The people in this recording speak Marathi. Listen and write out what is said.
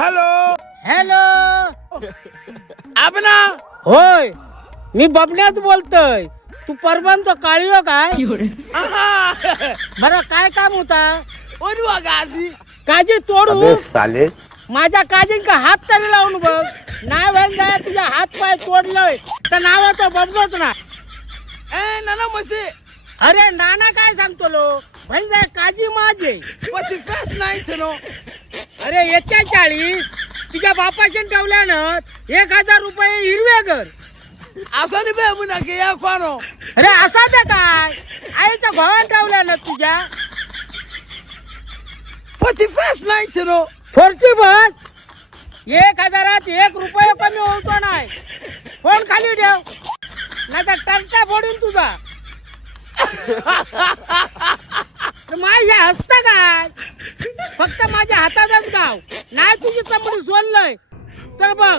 Hello hello. आबना होय, मी बबण्यात बोलतोय. तू परबंतो काळीयो काय? बरं, काय काम होता? ओनवा गाजी काजी तोडू? साले माझ्या काजींका हात तरी लावून बघ. नाव जाय तुझ्या हात पाय तोडलंय तर नावाचं बबलोच ना. ए नाना मसे अरे नाना काय सांगतो लो, म्हणजे काजी माझे. 41st ninth no. अरे 41 तुझ्या बापाशी ठेवल्यानं 1000 रुपये हिरवे घर. असं नाही बे मुना के या कोणो. अरे असा ते काय आईच्या भावान ठेवल्यानं तुझ्या 41st नाईन्थ नो. 40 बस 1000 1 रुपये कमी होतो नाही. फोन खाली ठेव नाही तर टंटा फोडून तुझा. माझ्या हसत काय, फक्त माझ्या हातातच गाव नाही. तुझी चमडी सोडलंय तर बघ.